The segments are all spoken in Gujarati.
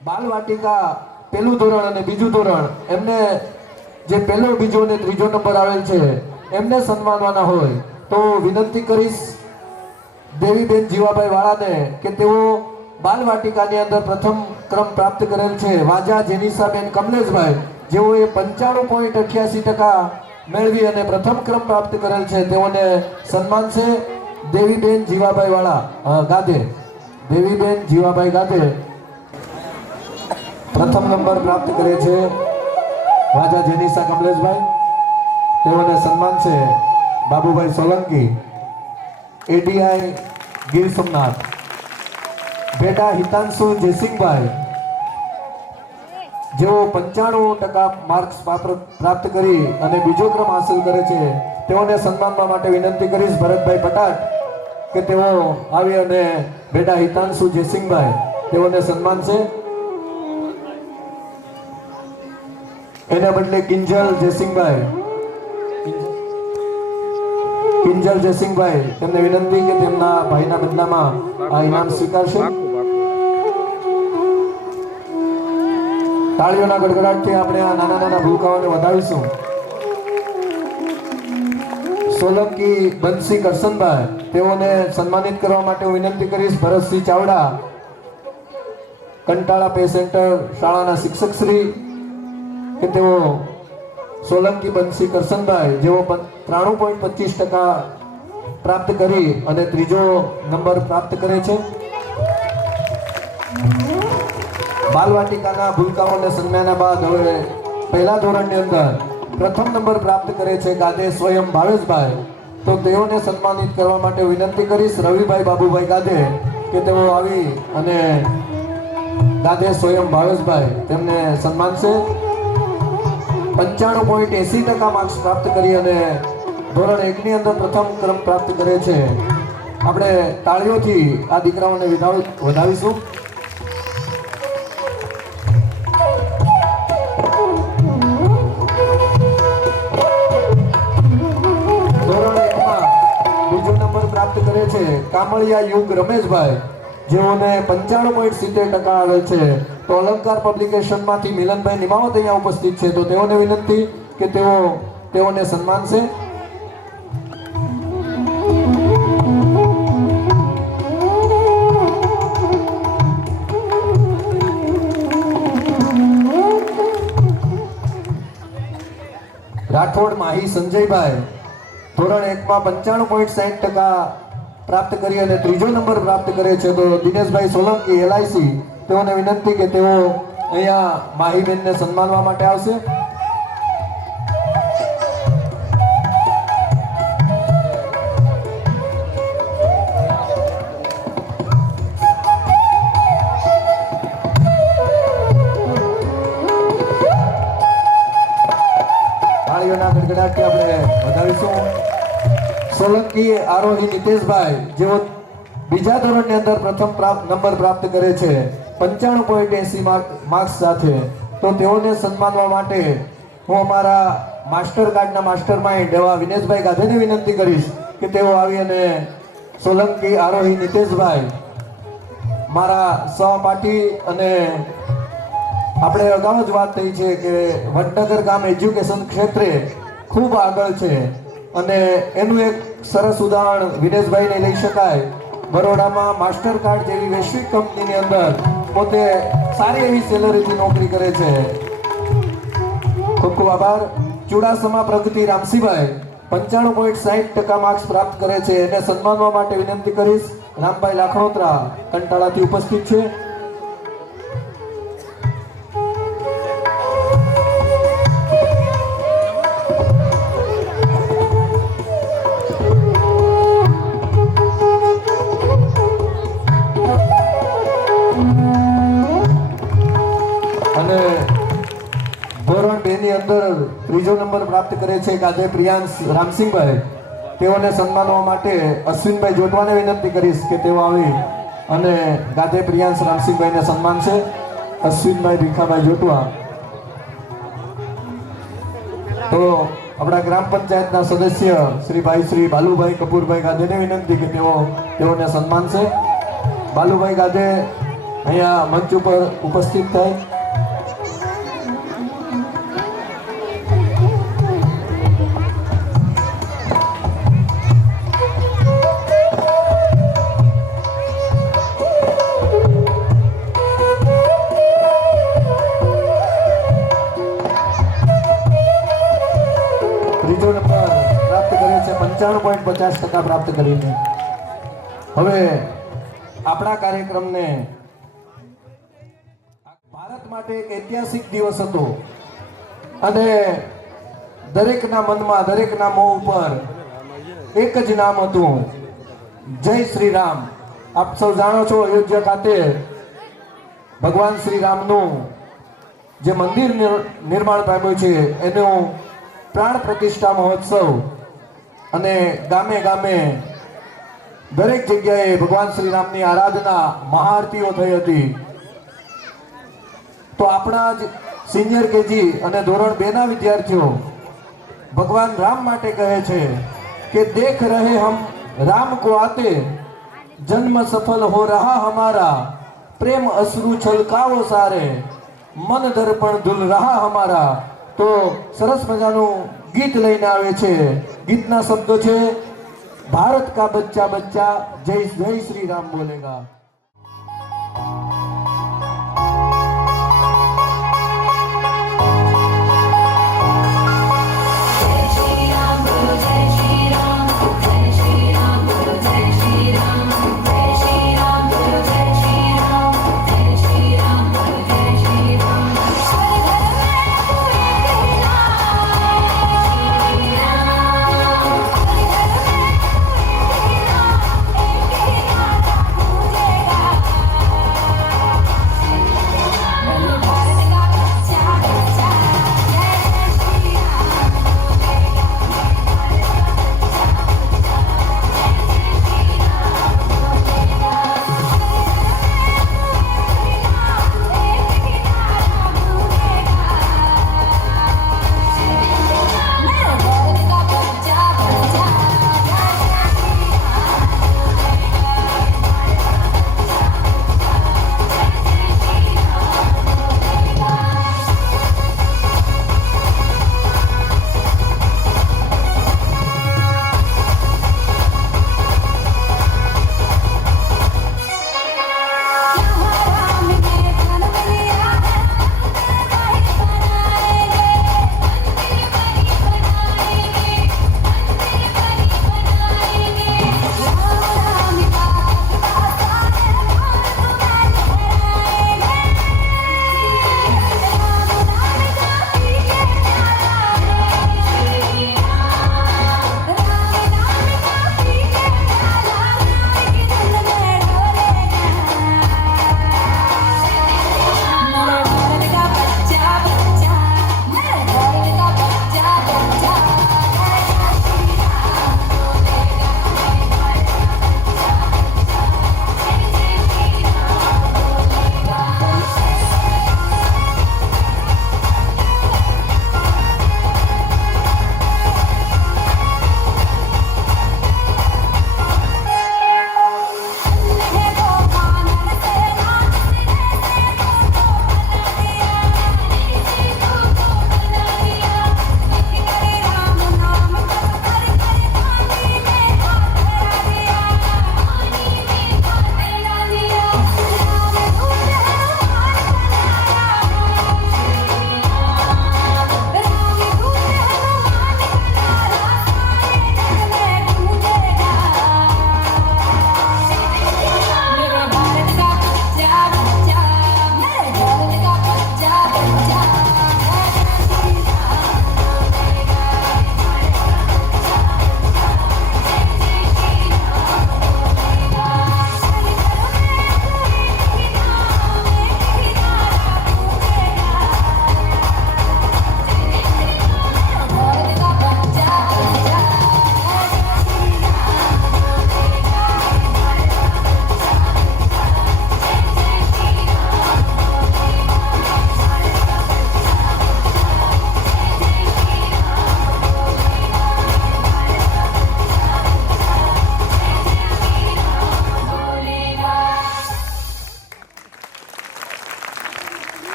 બાલવાટિકા પહેલું ધોરણ અને બીજું ધોરણ એમને જે પહેલો બીજો અને ત્રીજો નંબર આવેલ છે એમને સન્માનવાના હોય તો વિનંતી કરીશ દેવીબેન જીવાભાઈ વાળાને કે તેઓ બાલવાટિકાની અંદર પ્રથમ ક્રમ પ્રાપ્ત કરેલ છે વાજા જેનિસાબેન કમલેશભાઈ જેઓએ 95.88% મેળવી અને પ્રથમ ક્રમ પ્રાપ્ત કરેલ છે તેઓને સન્માન છે દેવીબેન જીવાભાઈ વાળા ગાધે દેવીબેન જીવાભાઈ ગાધે પ્રથમ નંબર પ્રાપ્ત કરે છે વાજા જેનિસા કમલેશભાઈ તેઓને સન્માન છે બાબુભાઈ સોલંકી એડીઆઈ ગીર સોમનાથ બેટા હિતાંશુ જયસિંહભાઈ જેઓ 95% માર્ક્સ પ્રાપ્ત કરી અને બીજો ક્રમ હાંસલ કરે છે તેઓને સન્માનવા માટે વિનંતી કરીશ ભરતભાઈ પટાટ કે તેઓ આવી અને બેટા હિતાંશુ જયસિંહભાઈ તેઓને સન્માન છે એના બદલે કિંજલ જયસિંહભાઈ તેમને વિનંતી કે તેમના ભાઈના બદલામાં આ ઇનામ સ્વીકારશે તાળીઓના ગડગડાટથી આપણે આ નાના નાના ભૂલકાઓને વધાવીશું સોલંકી બંસી કરશનભાઈ તેઓને સન્માનિત કરવા માટે હું વિનંતી કરીશ ભરતસિંહ ચાવડા કંટાળા પે સેન્ટર શાળાના શિક્ષક શ્રી કે તેઓ સોલંકી બંસી કરશનભાઈ જેઓ 93.25% પ્રાપ્ત કરી અને ત્રીજો નંબર પ્રાપ્ત કરે છે બાલવાટિકાના ભૂલકાઓને સન્માન્યા બાદ હવે પહેલા ધોરણની અંદર પ્રથમ નંબર પ્રાપ્ત કરે છે ગાદે સ્વયં ભાવેશભાઈ તો તેઓને સન્માનિત કરવા માટે વિનંતી કરીશ રવિભાઈ બાબુભાઈ ગાદે કે તેઓ આવી અને ગાદે સ્વયં ભાવેશભાઈ તેમને સન્માન છે 95.80% માર્ક્સ પ્રાપ્ત કરી અને ધોરણ 1 ની અંદર પ્રથમ ક્રમ પ્રાપ્ત કરે છે આપણે તાળીઓથી આ દીકરાઓને વધાવીશું ધોરણ 1 માં બીજો નંબર પ્રાપ્ત કરે છે કામળિયા યુગ રમેશભાઈ જેઓને 95.70% આવે છે તો અલંકાર પબ્લિકેશનમાંથી મિલનભાઈ નિમાવત અહીંયા ઉપસ્થિત છે તો તેઓને વિનંતી કે તેઓને સન્માન છે રાઠોડ માહી સંજયભાઈ ધોરણ 1 માં 95.60% પ્રાપ્ત કરી અને ત્રીજો નંબર પ્રાપ્ત કરે છે તો દિનેશભાઈ સોલંકી એલઆઈસી તેઓને વિનંતી કે તેઓ અહીંયા માહીબેનને સન્માનવા માટે આવશે તાળીઓના ગડગડાટથી આપણે વધાવીશું સોલંકી આરોહી નિતેશભાઈ જેઓ બીજા ધોરણની અંદર પ્રથમ નંબર પ્રાપ્ત કરે છે 95.80 માર્ક્સ સાથે તો તેઓને સન્માનવા માટે હું અમારા માસ્ટર કાર્ડના માસ્ટર માઇન્ડ એવા વિનેશભાઈ ગાધેને વિનંતી કરીશ કે તેઓ આવી અને સોલંકી આરોહી નિતેશભાઈ મારા સહપાઠી અને આપણે અગાઉ જ વાત થઈ છે કે વડનગર ગામ એજ્યુકેશન ક્ષેત્રે ખૂબ આગળ છે અને એનું એક સરસ ઉદાહરણ વિનેશભાઈને લઈ શકાય બરોડામાં માસ્ટર કાર્ડ જેવી વૈશ્વિક કંપનીની અંદર પોતે સારી એવી સેલરીથી નોકરી કરે છે ખૂબ ખૂબ આભાર ચુડાસમા પ્રગતિ રામસિંહભાઈ 95.60% માર્ક્સ પ્રાપ્ત કરે છે એને સન્માનવા માટે વિનંતી કરીશ રામભાઈ લાખણોત્રા કંટાળાથી ઉપસ્થિત છે અને ધોરણ 2 ની અંદર ત્રીજો નંબર પ્રાપ્ત કરે છે ગાધે પ્રિયાંશ રામસિંહભાઈ તેઓને સન્માનવા માટે અશ્વિનભાઈ જોટવાને વિનંતી કરીશ કે તેઓ આવી અને ગાધે પ્રિયાંશ રામસિંહભાઈને સન્માન છે અશ્વિનભાઈ ભીખાભાઈ જોટવા તો આપણા ગ્રામ પંચાયતના સદસ્ય શ્રી બાલુભાઈ કપૂરભાઈ ગાધેને વિનંતી કે તેઓને સન્માન છે બાલુભાઈ ગાધે અહીંયા મંચ ઉપર ઉપસ્થિત થાય. ત્રીજો નંબર પ્રાપ્ત કરે છે 95.50% પ્રાપ્ત કરીને. હવે આપણા કાર્યક્રમને ભારત માટે એક ઐતિહાસિક દિવસ હતો અને દરેકના મનમાં દરેકના મોં ઉપર એક જ નામ હતું, જય શ્રી રામ. આપ સૌ જાણો છો, અયોધ્યા ખાતે ભગવાન શ્રી રામનું જે મંદિર નિર્માણ પામ્યું છે એનું પ્રાણ પ્રતિષ્ઠા મહોત્સવ અને ગામે ગામે દરેક જગ્યાએ ભગવાન શ્રી રામની આરાધના મહાઆરતીઓ થઈ હતી. તો આપણા જ સિનિયર કેજી અને ધોરણ 2 ના વિદ્યાર્થીઓ ભગવાન રામ માટે કહે છે કે દેખ રહે હમ राम को आते जन्म सफल हो रहा हमारा प्रेम अश्रु छलकाओ सारे मन दर्पण धुल रहा हमारा. तो सरस मजाનું ગીત લઈને આવે છે. ગીતના શબ્દો છે, भारत का बच्चा बच्चा जय जय श्री राम बोलेगा. मुझे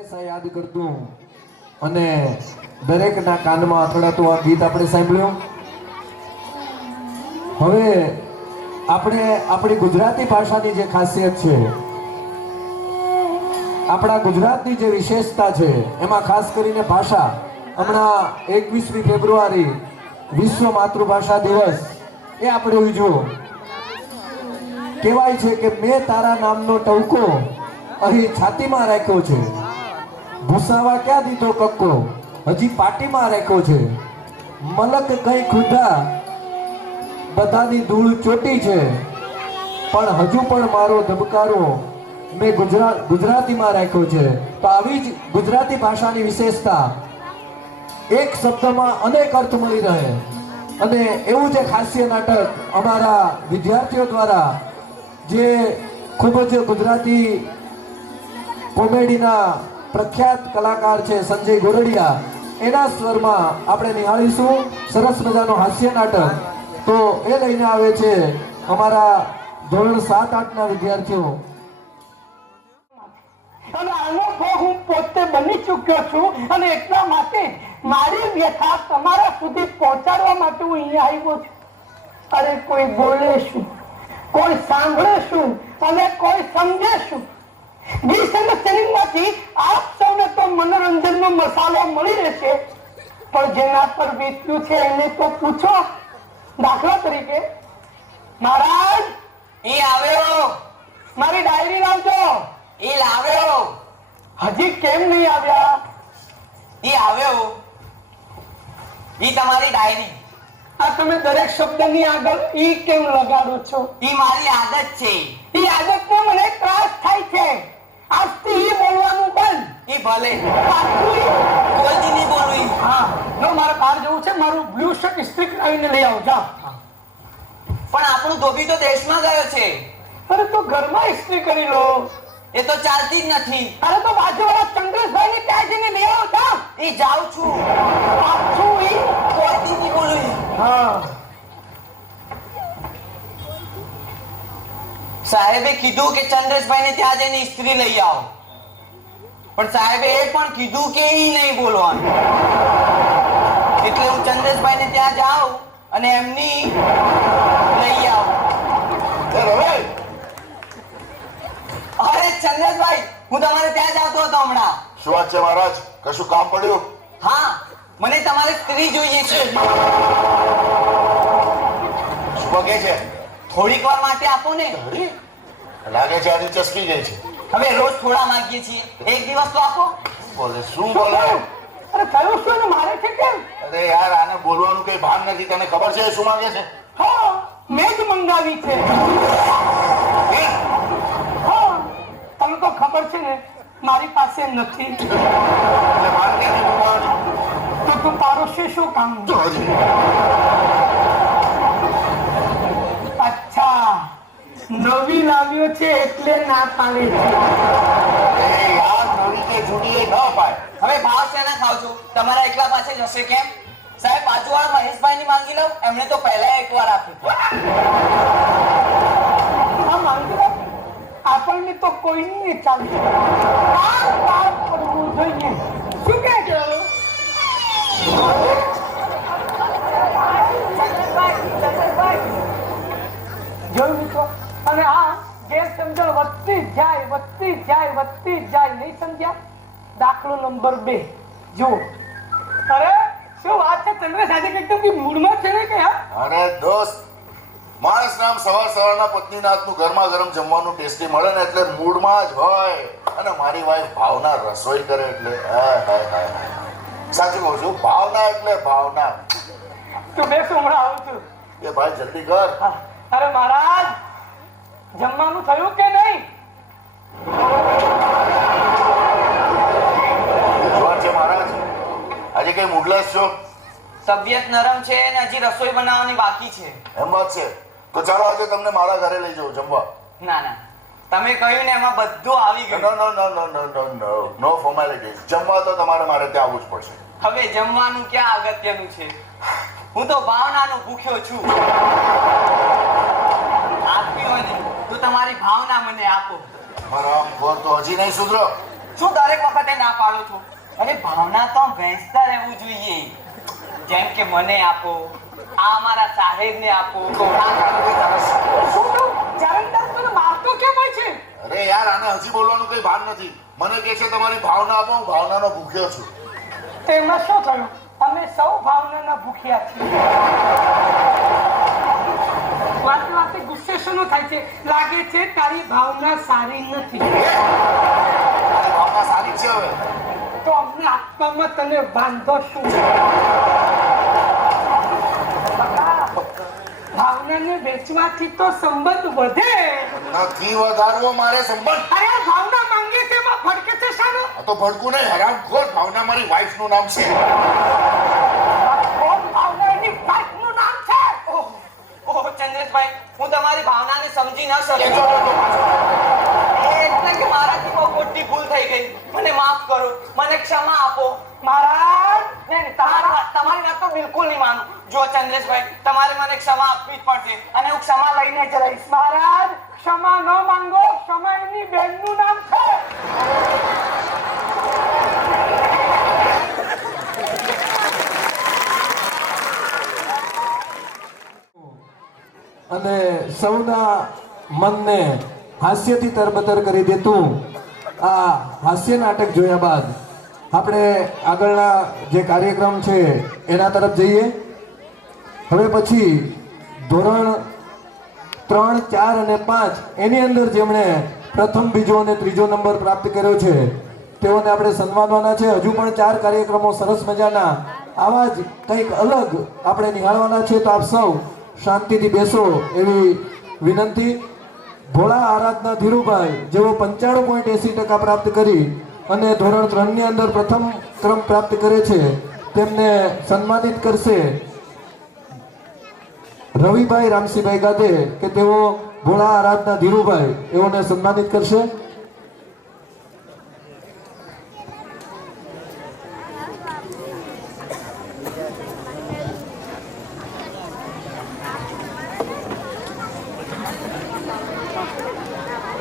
હંમેશા યાદ કરતું અને દરેકના કાનમાં અથડાતું આ ગીત આપણે સાંભળ્યું. હવે આપણે આપણી ગુજરાતી ભાષાની જે ખાસિયત છે, આપણા ગુજરાતની જે વિશેષતા છે, એમાં ખાસ કરીને ભાષા. હમણાં 21મી ફેબ્રુઆરી વિશ્વ માતૃભાષા દિવસ એ આપણે ઉજવ્યો. કહેવાય છે કે મેં તારા નામનો ટવકો અહીં છાતીમાં રાખ્યો છે, ભૂસાવા ક્યાં દીધો કક્કો હજી પાટીમાં રાખ્યો છે, મલક કઈ ખુદા બધાની ધૂળ ચોટી છે, પણ હજુ પણ મારો ધબકારો મેં ગુજરાતીમાં રાખ્યો છે. તો આવી જ ગુજરાતી ભાષાની વિશેષતા, એક શબ્દમાં અનેક અર્થ મળી રહે. અને એવું જે હાસ્ય નાટક અમારા વિદ્યાર્થીઓ દ્વારા, જે ખૂબ જ ગુજરાતી કોમેડીના પ્રખ્યાત કલાકાર છે સંજય ગોરડિયા, એના સ્વરમાં આપણે નિહાળીશું સરસ મજાનો હાસ્ય નાટક. તો એ લઈને આવે છે અમારા ધોરણ 7-8ના વિદ્યાર્થીઓ. અને આનો ભોગ હું પોતે બની ચૂક્યો છું અને એટલા માટે મારી વ્યથા તમારા સુધી પહોંચાડવા માટે હું અહીંયા આવ્યો છું. અરે કોઈ બોલે શું, કોઈ સાંભળે શું અને કોઈ સમજે શું. ગીત અને ચેનલમાંથી આપ સૌને તો મનોરંજનનો મસાલો મળી રહેશે, પણ જેના પર વીત્યું છે એને તો પૂછો. દાખલા તરીકે, મહારાજ એ આવ્યો, મારી ડાયરી લાવજો. એ લાવ્યો, હજી કેમ નહીં આવ્યા? એ આવ્યો. ઈ તમારી ડાયરી. આ તમે દરેક શબ્દની આગળ ઈ કેમ લગાડો છો? ઈ મારી આદત છે. ઈ આદતને મને ત્રાસ થાય છે. આજથી ઈ બોલવાનું બંધ. ઈ ભલે આજથી ઈ. કોઈથી નહીં બોલવું. હા, નો મારે બહાર જવું છે. મારું બ્લુ શર્ટ ઇસ્ત્રી કરાવીને લઈ આવો. જાઓ. પણ આપણું ધોબી તો દેશમાં ગયો છે. અરે તો ઘરમાં ઇસ્ત્રી કરી લો. એ તો ચાલતી જ નથી. અરે તો બાજુવાળા ચંદ્રેશભાઈ ને ત્યાં જઈને લઈ આવો. જાઓ. એ જાઉં છું. પાછું ઈ. કોઈથી નહીં બોલવું. હા, સાહેબે કીધું કે ચંદ્રેશભાઈ ને ત્યાં જઈને ઇસ્ત્રી લઈ આવો, પણ સાહેબે એ પણ કીધું કે ઈ નહીં બોલવાનું. એટલે હું ચંદ્રેશભાઈ ને ત્યાં જાઉં અને એમની લઈ આવું. અરે ચંદ્રેશભાઈ, હું તમારે ત્યાં જ આવતો હતો હમણાં. શું વાત છે મહારાજ? કશું કામ પડ્યું? હા, મને તમારી સ્ત્રી જોઈએ છે. શું કહે છે? થોડીક વાર માટે આપો ને. અરે, લાગે છે આની ચસકી ગઈ છે. હવે રોજ થોડા માંગીએ છીએ, એક દિવસ તો આપો. બોલે શું બોલે? અરે થયું શું ને મારે છે કેમ? અરે યાર, આને બોલવાનું કઈ ભાન નથી. તને ખબર છે શું માંગે છે? હા, મેં જ મંગાવી છે. હા, તમને તો ખબર છે ને મારી પાસે નથી. એટલે મારે ક્યાંથી બોલવાનું? તો તું તારો છે શું કામ? અચ્છા, નવી લાવ્યો છે એટલે ના પાડે છે. અરે યાર, નવી કે જૂની એ ન પાય. હવે ભાવ શેના ખાવ છો? તમારા એકલા પાસે જ હશે કેમ? સાહેબ, બાજુવાળા મહેશભાઈ ની માંગી લઉં, એમણે તો પહેલા એકવાર આપ્યું. હા, માંગી લો. આપણને તો કોઈ નહીં ચાલશે. કામ કરવું જોઈએ. શું કહે છે? જોયું મિત્રો? અને આ ગેરસમજણ વધતી જાય, વધતી જાય, વધતી જાય. નહીં સમજ્યા? દાખલો નંબર 2 જુઓ. અરે શું વાત છે ચંદ્રેશ, આજે એકદમ મૂડમાં છે ને કે? હા, અરે દોસ્ત, માણસ નામ સવારના પત્નીના હાથનું ગરમા ગરમ જમવાનું ટેસ્ટી મળે ને એટલે મૂડમાં જ હોય. અને મારી વાઈફ ભાવના રસોઈ કરે એટલે સાચું કહું છું, ભાવના એટલે ભાવના. તું બેસ, હમણાં આવું છું. એ ભાઈ જલ્દી કર. હા. અરે મહારાજ, જમવાનું થયું કે નહીં? શું વાત છે મહારાજ? આજે કઈ મૂડલેસ છો? તબિયત નરમ છે અને હજી રસોઈ બનાવવાની બાકી છે. એમ વાત છે? તો ચાલો આજે તમને મારા ઘરે લઈ જાઉં જમવા. ના ના, તમે કહ્યું ને એમાં બધું આવી નો ગયું. નો નો નો નો નો નો નો ફોર્માલિટીઝ. જમવા તો તમારે મારે ત્યાં આવવું જ પડશે. હવે જમવાનું ક્યાં અગત્યનું છે? હું તો ભાવનાનો ભૂખ્યો છું. આપી હોય ને તો તમારી ભાવના મને આપો. મારા ખોર તો હજી નહીં સુધરો. શું દરેક વખતે ના પાડો છો? અરે ભાવના તો વહેંચતા રહેવું જોઈએ. જેમ કે મને આપો, આ અમારા સાહેબને આપો, આ કાઢો સરસ. શું કહું? જારંગદાર તને મારતો કેમ હોય છે? અરે યાર, આને હજી બોલવાનું કઈ ભાન નથી. મને કહે છે તમારી ભાવના આપો, હું ભાવનાનો ભૂખ્યો છું. તેમાં શું થયું? અમે સૌ ભાવનાના ભૂખ્યા છીએ. વાતે વાતે ગુસ્સે શેનો થાય છે? લાગે છે તારી ભાવના સારી નથી. તારી ભાવના સારી છે હવે. તો અમને આત્મામાં તને બાંધો શું? બકા, ભાવનાને વેચવાથી તો સંબંધ વધે. નથી વધારવો મારે સંબંધ. અરે ભાવના માંગે તેમાં ફડકે છે શાનો? આ તો ભડકું નહીં, હરામખોર. ભાવના મારી વાઈફ નું નામ છે. કોણ ભાવના એની વાઈફનું નામ છે? ઓહ ચંદ્રેશભાઈ, હું તમારી ભાવનાને સમજી ન એ જો, શક્યો. જો, જો, પાછો. એટલે કે મારાથી બહુ મોટી ભૂલ થઈ ગઈ. મને માફ કરો, મને ક્ષમા આપો. મહારાજ, નહીં, તમારી વાત તો બિલકુલ નહીં માનું. જો ચંદ્રેશભાઈ, તમારે મને ક્ષમા આપવી જ પડશે અને હું ક્ષમા લઈને જ રહીશ. મહારાજ, ક્ષમા ન માંગો. ક્ષમા એની બહેનનું નામ છે. અને સૌના મનને હાસ્યથી તરબતર કરી દેતું આ હાસ્ય નાટક જોયા બાદ આપણે આગળના જે કાર્યક્રમ છે એના તરફ જઈએ. હવે પછી ધોરણ 3, 4 અને 5 એની અંદર જેમણે પ્રથમ, બીજો અને ત્રીજો નંબર પ્રાપ્ત કર્યો છે તેઓને આપણે સન્માનવાના છે. હજુ પણ 4 કાર્યક્રમો સરસ મજાના આવા જ કંઈક અલગ આપણે નિહાળવાના છે. તો આપ સૌ શાંતિથી બેસો એવી વિનંતી. ભોળા આરાધના ધીરુભાઈ જેઓ 95.80% પ્રાપ્ત કરી અને ધોરણ 3 ની અંદર પ્રથમ ક્રમ પ્રાપ્ત કરે છે તેમને સન્માનિત કરશે રવિભાઈ રામસિંહભાઈ ગાદે કે તેઓ ભોળા આરાધના ધીરુભાઈ એઓને સન્માનિત કરશે.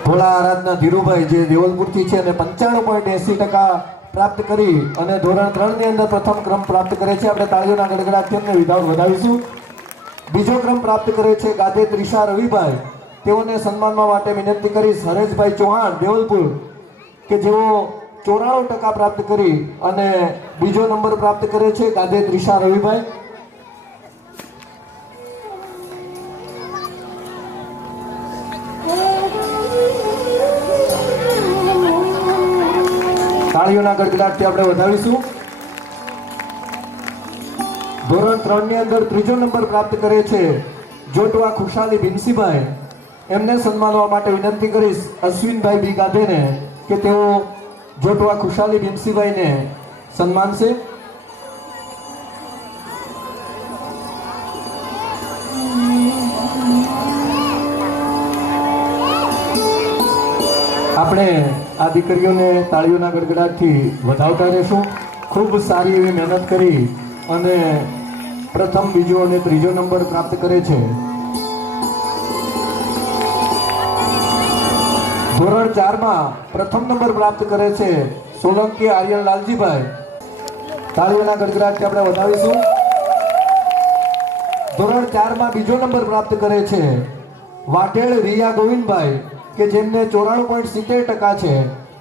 ભોળા આરાધના ધીરુભાઈ જે દેવલપુરથી છે અને 95.80% પ્રાપ્ત કરી અને ધોરણ 3 ની અંદર પ્રથમ ક્રમ પ્રાપ્ત કરે છે. આપણે તાળીઓના ગડગડાટથી તેમને વધાવીશું. બીજો ક્રમ પ્રાપ્ત કરે છે ગાદે ત્રિષા રવિભાઈ. તેઓને સન્માનવા માટે વિનંતી કરીશ હરેશભાઈ ચૌહાણ દેવલપુર કે જેઓ 94% પ્રાપ્ત કરી અને બીજો નંબર પ્રાપ્ત કરે છે ગાદે ત્રિષા રવિભાઈ. તાળીઓના ગડગડાટથી આપણે વધાવીશું. ધોરણ 3 ની અંદર ત્રીજો નંબર પ્રાપ્ત કરે છે જોટવા ખુશાલી ભીમસીભાઈ. એમને સન્માનવા માટે વિનંતી કરીશ અશ્વિનભાઈ બી ગાધેને કે તેઓ જોટવા ખુશાલી ભીમસીભાઈને સન્માનશે. આપણે આ દીકરીઓને તાળીઓના ગડગડાટથી વધાવતા રહેશું. ખૂબ સારી એવી મહેનત કરી અને પ્રથમ, બીજો અને ત્રીજો નંબર પ્રાપ્ત કરે છે. ધોરણ 4 માં પ્રથમ નંબર પ્રાપ્ત કરે છે સોલંકી આર્યન લાલજીભાઈ. તાળીઓના ગડગડાટથી આપણે વધાવીશું. ધોરણ 4 માં બીજો નંબર પ્રાપ્ત કરે છે વાટેડ રિયા ગોવિંદભાઈ કે જેમને 94.70% છે.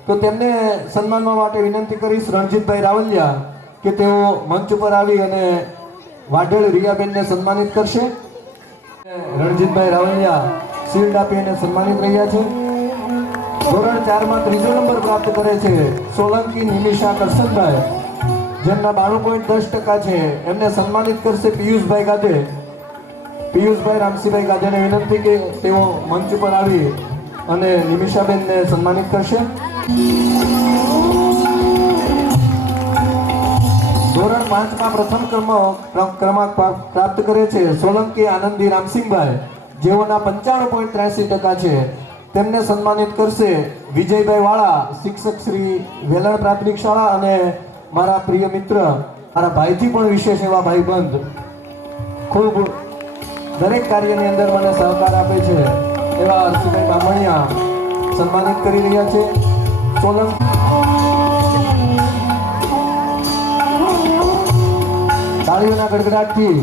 તો તેમને સન્માનવા માટે વિનંતી કરીશ રણજીતભાઈ રાવલિયા કે તેઓ મંચ ઉપર આવી અને વાઢેલ રિયાબેનને સન્માનિત કરશે. રણજીતભાઈ રાવલિયા શિલ્ડ આપી અને સન્માનિત રહ્યા છે. ધોરણ 4 માં ત્રીજો નંબર પ્રાપ્ત કરે છે સોલંકી નિમિષા કરશનભાઈ જેમના 92.10% છે. એમને સન્માનિત કરશે પિયુષભાઈ ગાદે. પિયુષભાઈ રામસિંહભાઈ ગાદેને વિનંતી કે તેઓ મંચ ઉપર આવી અને નિમિષાબેનને સન્માનિત કરશે. ધોરણ 5 માં પ્રથમ ક્રમાંક પ્રાપ્ત કરે છે સોલંકી આનંદી રામસિંહભાઈ જેઓના 95.83% છે. તેમને સન્માનિત કરશે વિજયભાઈ વાળા, શિક્ષક શ્રી વેલણ પ્રાથમિક શાળા અને મારા પ્રિય મિત્ર, મારા ભાઈથી પણ વિશેષ એવા ભાઈબંધ, ખૂબ દરેક કાર્યની અંદર મને સહકાર આપે છે એવા હર્ષભાઈ બામણિયા સન્માનિત કરી રહ્યા છે. સોલંકી તાળીઓના ગડગડાટથી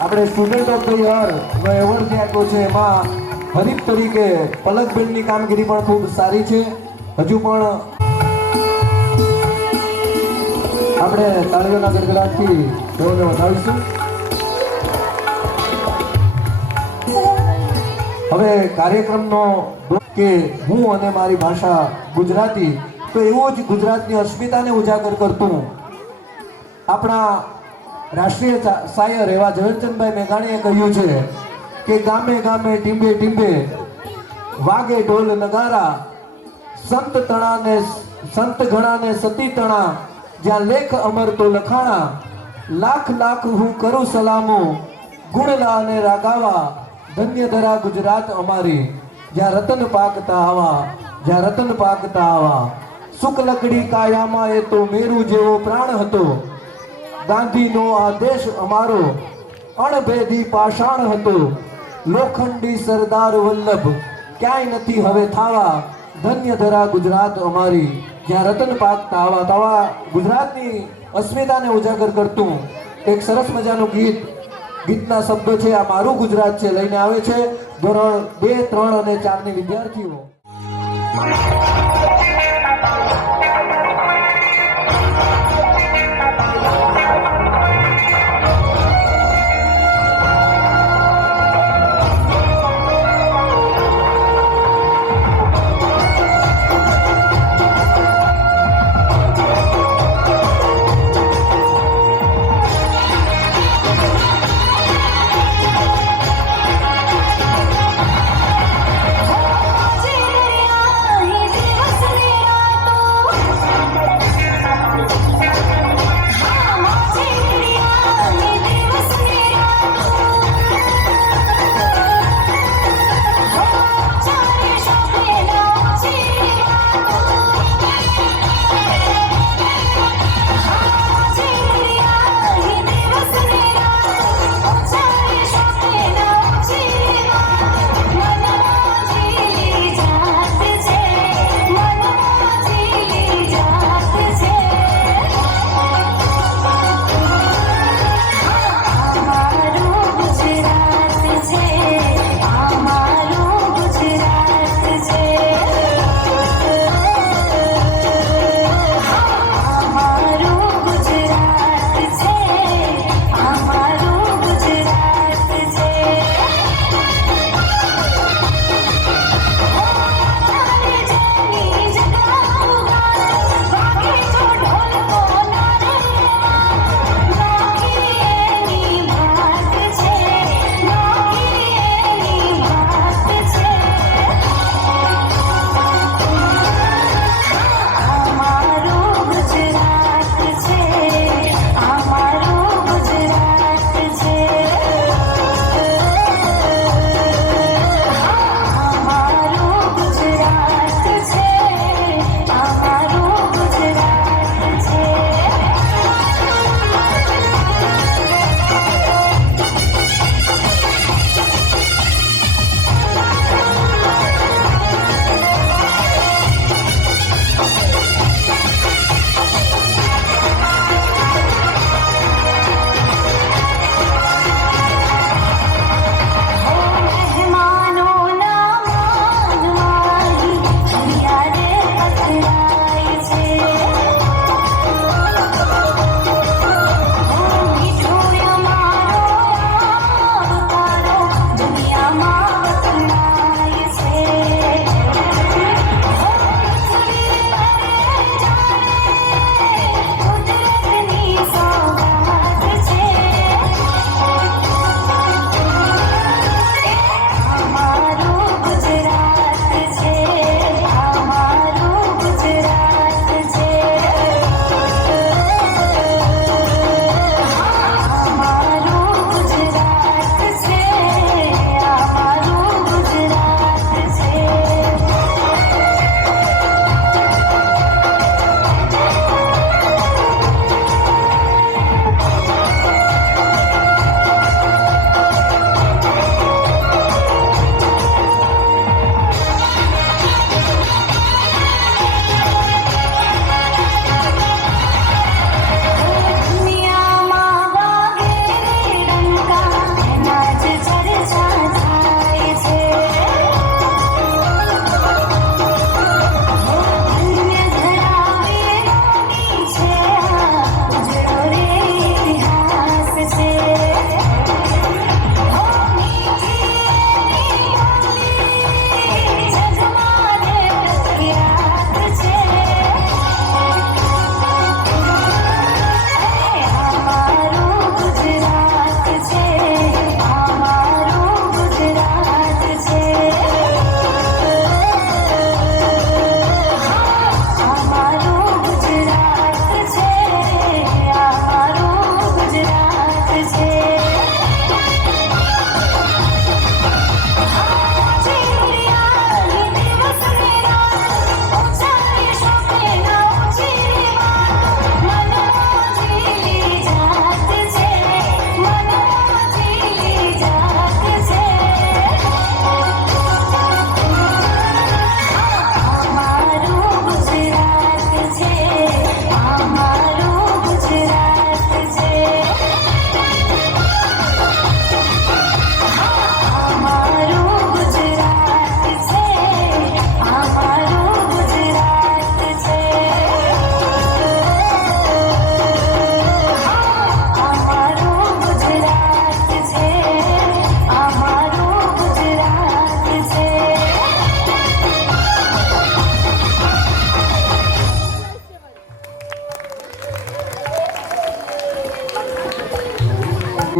આપણે સ્ટુડન્ટ ઓફ ધ યર નો એવોર્ડ જે આપ્યો છે એમાં હરીફ તરીકે પલકબેનની કામગીરી પણ ખૂબ સારી છે. હજુ પણ આપણે તાળીઓના ગડગડાટથી તેઓને વધાવીશું. હવે કાર્યક્રમનો કે હું અને મારી ભાષા ગુજરાતી, તો એવો જ ગુજરાતની અસ્મિતાને ઉજાગર કરતું આપણા રાષ્ટ્રીય શાયર એવા ઝવેરચંદભાઈ મેઘાણીએ કહ્યું છે કે ગામે ગામે ટીંબે ટીંબે વાગે ઢોલ નગારા, સંત તણાને સંત ઘણાને સતી તણા, જ્યાં લેખ અમર તો લખાણા, લાખ લાખ હું કરું સલામો ગુણલા અને રાગાવા, ધન્ય ધરા ગુજરાત અમારી, જ્યાં રતન પાકતા આવા, જ્યાં રતન પાકતા આવા. સુક લકડી કાયામાં એ તો મેરુ જેવો પ્રાણ હતો, ગાંધીનો આ દેશ અમારો અણભેદી પાષાણ હતો, લોખંડી સરદાર વલ્લભ ક્યાંય નથી હવે થાવા, ધન્ય ધરા ગુજરાત અમારી, જ્યાં રતન પાકતા આવા. તવા ગુજરાતની અસ્મિતાને ઉજાગર કરતું એક સરસ મજાનું ગીતના શબ્દો છે આ મારું ગુજરાત છે લઈને આવે છે ધોરણ 2, 3 અને 4 ની વિદ્યાર્થીઓ. જે દરિયા હે દિવસ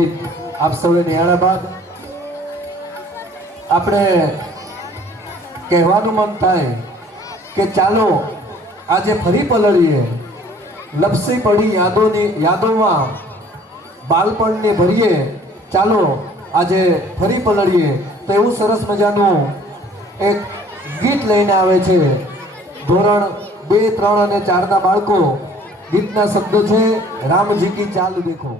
ગીત આપ સૌએ નિહાળ્યા બાદ આપણે કહેવાનું મન થાય કે ચાલો આજે ફરી પલળીએ, લપસી પડી યાદોમાં બાળપણને ભરીએ, ચાલો આજે ફરી પલળીએ. તો એવું સરસ મજાનું એક ગીત લઈને આવે છે ધોરણ 2, 3 અને 4ના બાળકો. ગીતના શબ્દો છે રામજી કી ચાલ દેખો.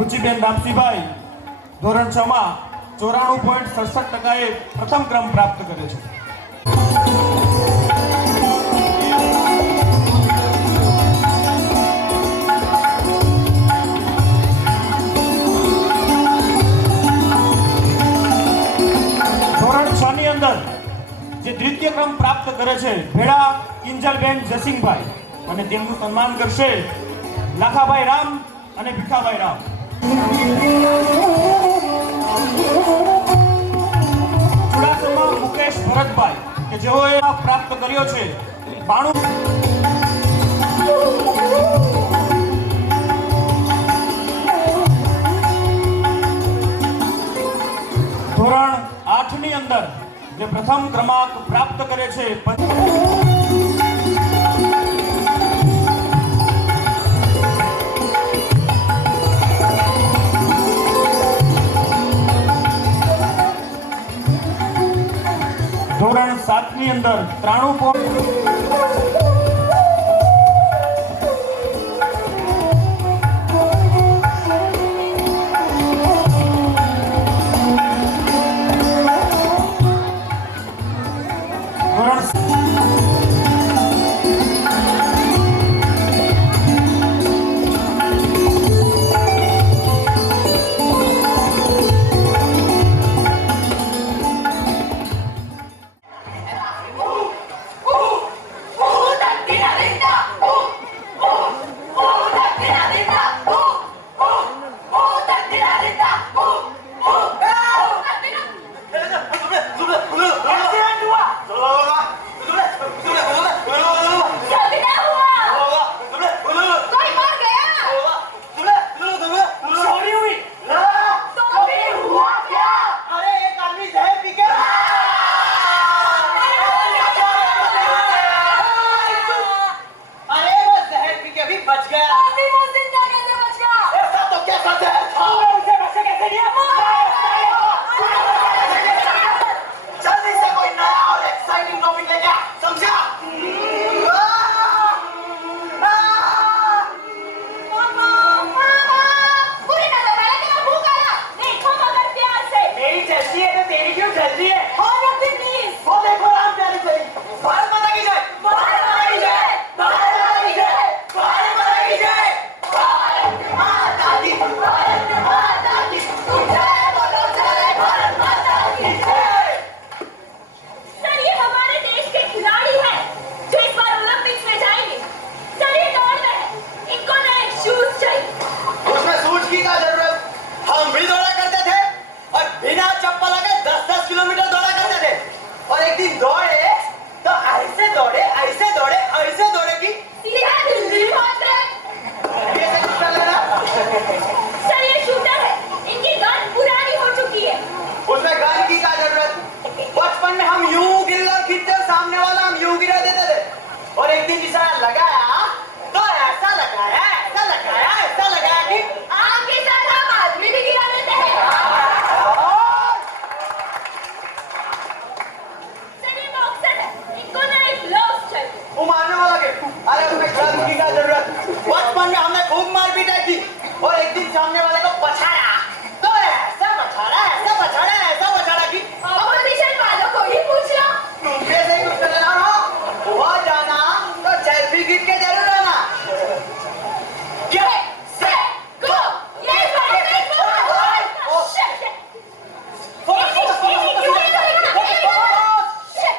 રુચિબેન રામસિંહભાઈ ધોરણ 6માં 94.67% પ્રથમ ક્રમ પ્રાપ્ત કર્યો છે. ધોરણ 6 ની અંદર જે દ્વિતીય ક્રમ પ્રાપ્ત કરે છે ભેડા કિંજલબેન જસિંગભાઈ, અને તેમનું સન્માન કરશે લાખાભાઈ રામ અને ભીખાભાઈ રામ. ચુડાસમા મુકેશ ભરતભાઈ કે જેઓએ પ્રાપ્ત કર્યો છે 92. ધોરણ 8 ની અંદર જે પ્રથમ ક્રમાંક પ્રાપ્ત કરે છે ધોરણ 7 ની અંદર 93. बच गया। अभी वो जिंदा कैसे बच गया? ऐसा तो कैसा है? उसे बचे कैसे नहीं? जल्दी से कोई नया और एक्साइटिंग टॉपिक लेके आ, समझा? पूरी नजर वाला कि मैं भूखा था। देखो मगर प्यार से। मेरी जल्दी है तो तेरी क्यों जल्दी है? और रख दे प्लीज। वो देखो राम प्यारी चली। भारत माता की जय। भारत माता की जय। भारत माता की जय। भारत माता की जय। भारत माता की। भारत माता की। जय बोलो जय भारत माता की जय। सर ये हमारे देश के खिलाड़ी हैं जो इस बार ओलंपिक्स में जाएंगे। सर ये दौड़ रहे हैं। इनको नए शूज चाहिए। उसमें सूज की क्या जरूरत? हम भी दौड़ा करते थे और बिना चप्पल के 10-10 किलोमीटर दौड़ा करते थे। और एक दिन दौड़े तो ऐसे दौड़े कि सीधा दिल्ली पहुंच गए। ये से कुछ कर लेना। सर ये शूटर है। इनकी गन पुरानी हो चुकी है। उसमें गन की क्या जरूरत? बचपन में हम यूं गिल्ला खींचते, सामने वाला हम यूं गिरा देते थे। और एक दिन निशाना लगाया तो ऐसा लगाया कि आपके साथ हम आदमी भी गिरा देते हैं। सर ये बॉक्सर है। इनको नए ग्लव्स चाहिए। वो मारने वाला के। अरे उसमें गन की क्या जरूरत? बचपन में हमने खूब मार पीटाई थी और एक दिन सामने वाले को पछाड़ा तो ऐसा पछाड़ा कि ऑपोजिशन वालों को ही पूछ लो। तुमसे से ही कुछ करना हो वो जाना तो सेल्फी खींच के जरूर आना। क्या? Set, go! ये बात नहीं बोल। Shit!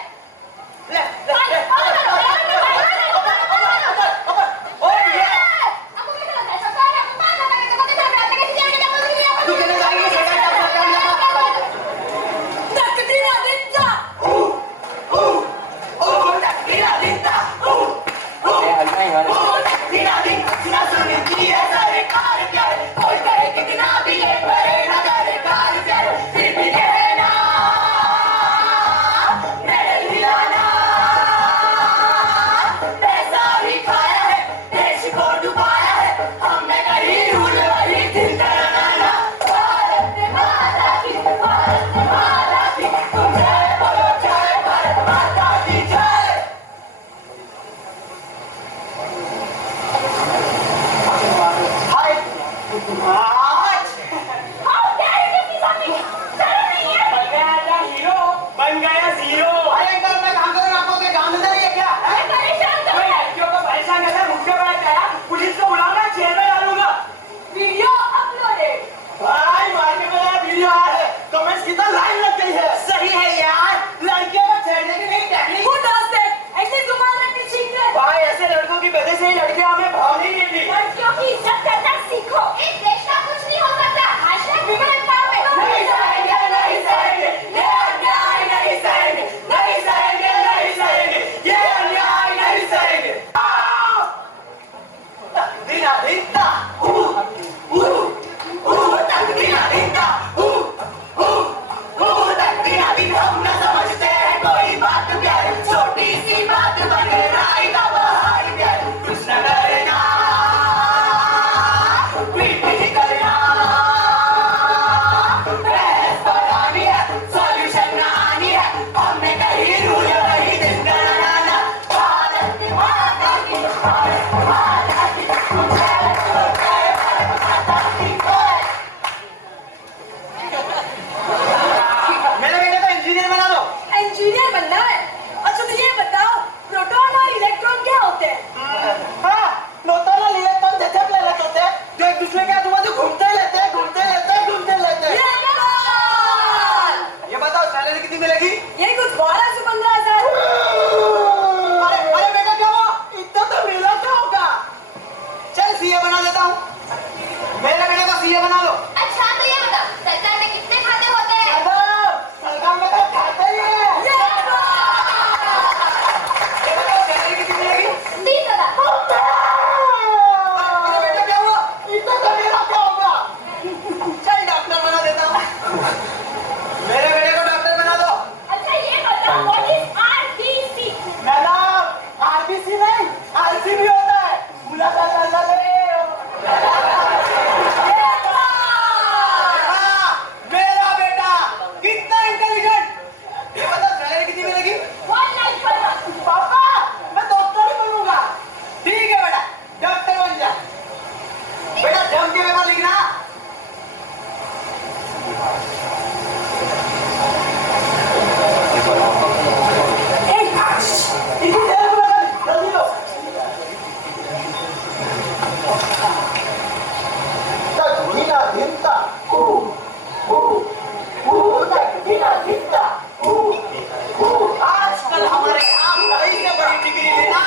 आजकल हमारे यहाँ बड़ी से बड़ी डिग्री लेना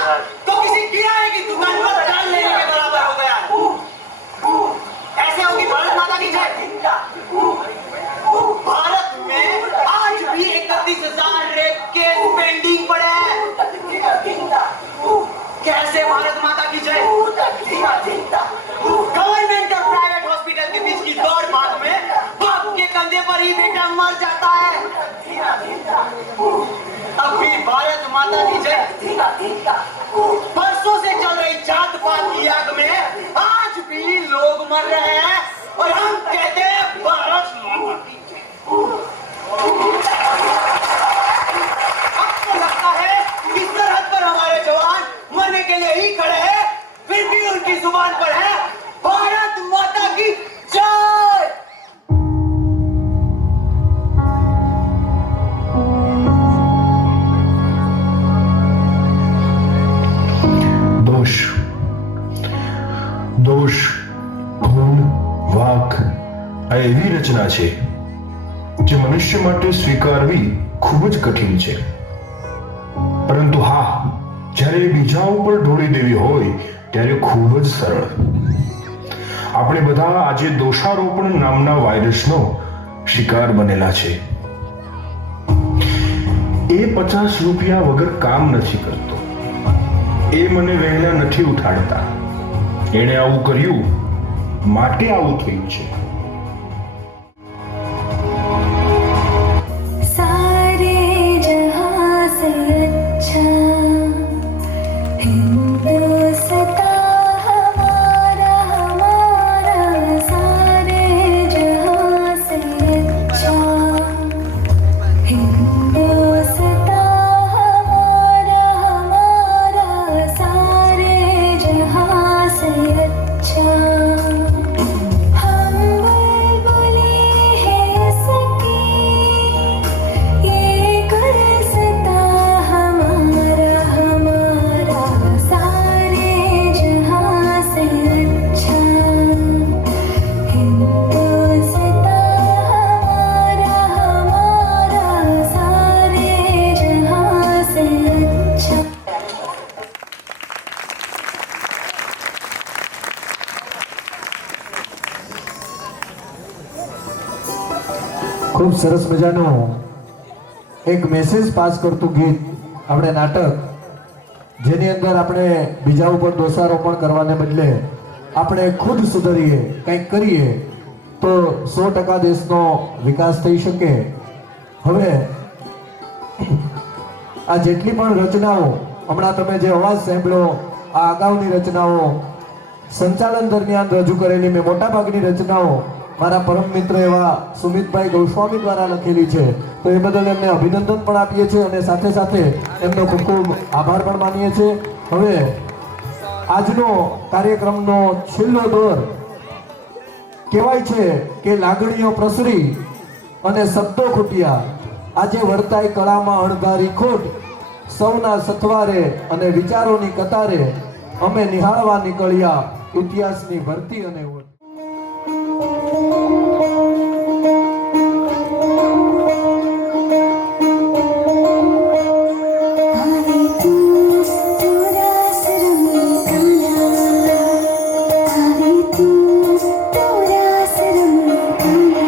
तो किसी किराए की दुकान पर डाल लेने के बराबर हो गया है। ऐसे होगी भारत माता की जय। भारत में आज भी 31,000 रेप केस पेंडिंग पड़े हैं। कैसे भारत माता की जय। गवर्नमेंट और प्राइवेट हॉस्पिटल के बीच की दौड़ भाग में बाप के कंधे पर ही बेटा मर जाता है। अभी भारत माता की जय। बरसों से चल रही जात पात की आग में आज भी लोग मर रहे हैं और हम कहते हैं भारत माता की जय। अब तो लगता है कि सरहद पर हमारे जवान मरने के लिए ही खड़े हैं, फिर भी उनकी जुबान पर है भारत माता की जय। दोष दोષ ખૂન વાક આ એવી રચના છે જે મનુષ્ય માટે સ્વીકારવી ખૂબ જ કઠિન છે, પરંતુ હા, જ્યારે બીજા ઉપર ઢોળી દેવી હોય ત્યારે ખૂબ જ સરળ. આપણે બધા આજે દોષારોપણ નામના વાયરસનો શિકાર બનેલા છે. એ 50 રૂપિયા વગર કામ નથી કરતો, એ મને વહેલા નથી ઉઠાડતા, એણે આવું કર્યું માટે આવું થયું છે. सारे जहां से अच्छा हिंदुस्तान हमारा हमारा सारे जहां से अच्छा हिंदुस्तान हमारा हमारा सारे जहां से अच्छा हम बुलबुलें हैं इसकी ये गुलसिता हमारा हमारा सारे जहां से अच्छा हिंदुस्तान हमारा हमारा सारे जहां से अच्छा. ખૂબ સરસ મજાનું એક મેસેજ પાસ કરતું ગીત, આપણે નાટક, જેની અંદર આપણે બીજા ઉપર દોષારોપણ કરવાને બદલે આપણે ખુદ સુધરીએ, કંઈક કરીએ તો 100% દેશનો વિકાસ થઈ શકે. હવે આ જેટલી પણ રચનાઓ, હમણાં તમે જે અવાજ સાંભળ્યો, આ અગાઉની રચનાઓ, સંચાલન દરમિયાન રજૂ કરેલી મેં મોટાભાગની રચનાઓ મારા પરમ મિત્ર એવા સુમિતભાઈ ગોસ્વામી દ્વારા લખેલી છે, તો એ બદલ એમને અભિનંદન પણ આપીએ છીએ અને સાથે સાથે એમનો ખૂબ ખૂબ આભાર પણ માનીએ છીએ. હવે આજનો કાર્યક્રમનો છેલ્લો દોર કહેવાય છે કે લાગણીઓ પ્રસરી અને શબ્દો ખૂટ્યા, આજે વર્તાય કળામાં અણધારી ખોટ, સૌના સથવારે અને વિચારોની કતારે અમે નિહાળવા નીકળ્યા ઇતિહાસની ભરતી અને ઓટ. आवे तू तोरा सरम काला आवे तू तोरा सरम काला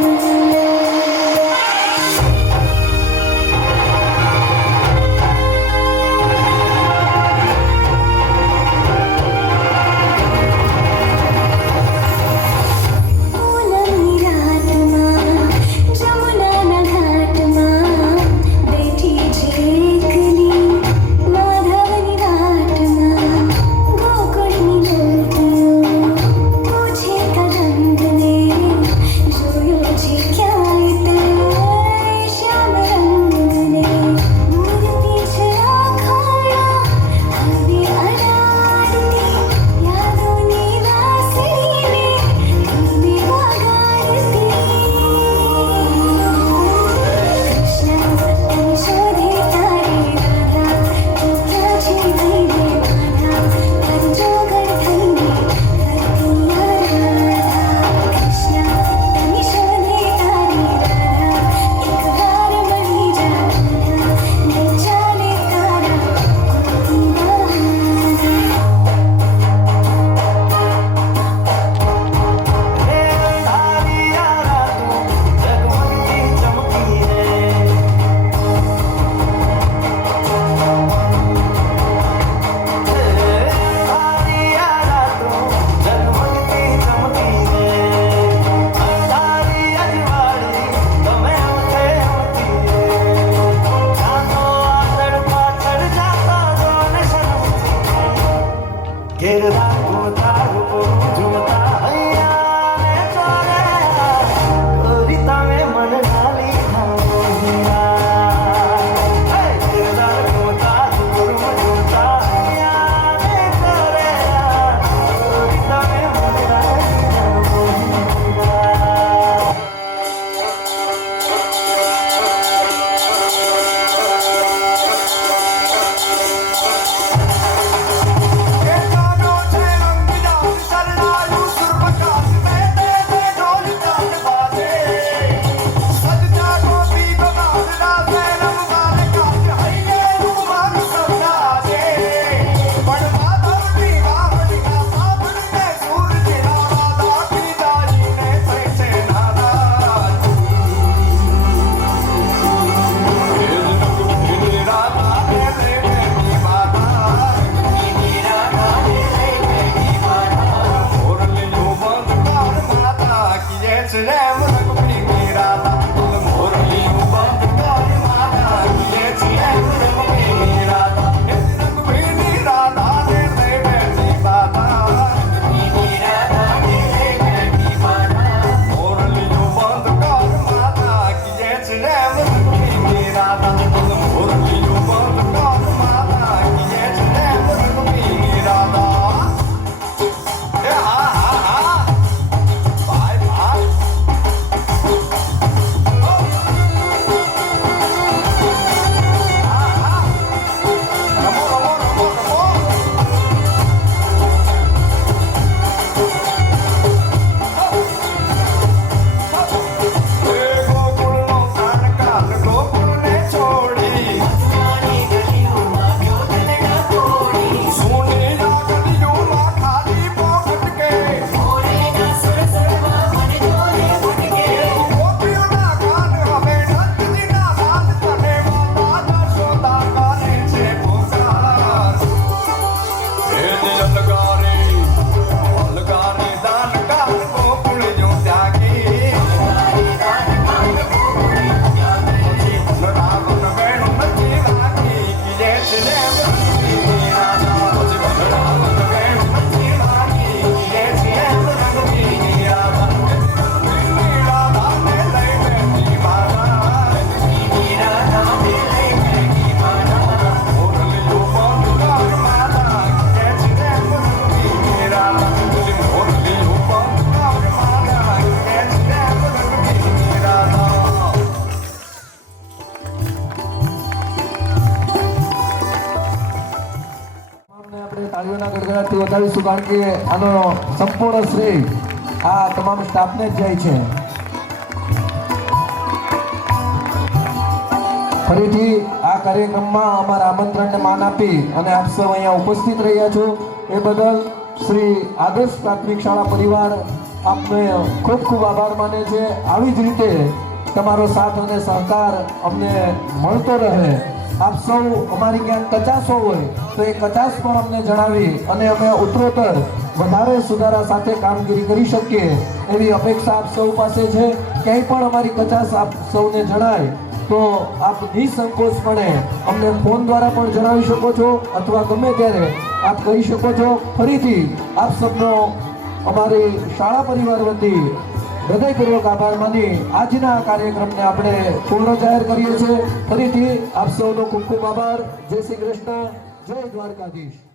તાળીઓના ગડગડાટથી વધાવીશું, કારણ કે આનો સંપૂર્ણ શ્રેય આ તમામ સ્ટાફને જ જાય છે. ફરીથી આ કાર્યક્રમમાં અમારા આમંત્રણને માન આપી અને આપ સૌ અહીંયા ઉપસ્થિત રહ્યા છો એ બદલ શ્રી આદર્શ પ્રાથમિક શાળા પરિવાર આપને ખૂબ ખૂબ આભાર માને છે. આવી જ રીતે તમારો સાથ અને સહકાર અમને મળતો રહે. આપ સૌ અમારી ક્યાંક કચાશો હોય તો એ કચાશ પણ અમને જણાવી અને અમે ઉત્તરોત્તર વધારે સુધારા સાથે કામગીરી કરી શકીએ એવી અપેક્ષા આપ સૌ પાસે છે. ક્યાંય પણ અમારી કચાશ આપ સૌને જણાય તો આપ નિસંકોચપણે અમને ફોન દ્વારા પણ જણાવી શકો છો અથવા ગમે ત્યારે આપ કહી શકો છો. ફરીથી આપ સૌનો અમારી શાળા પરિવાર વતી હૃદયપૂર્વક આભાર માની આજના આ કાર્યક્રમને આપણે પૂર્ણ જાહેર કરીએ છીએ. ફરીથી આપ સૌનો ખૂબ ખૂબ આભાર. જય શ્રી કૃષ્ણ, જય દ્વારકાધીશ.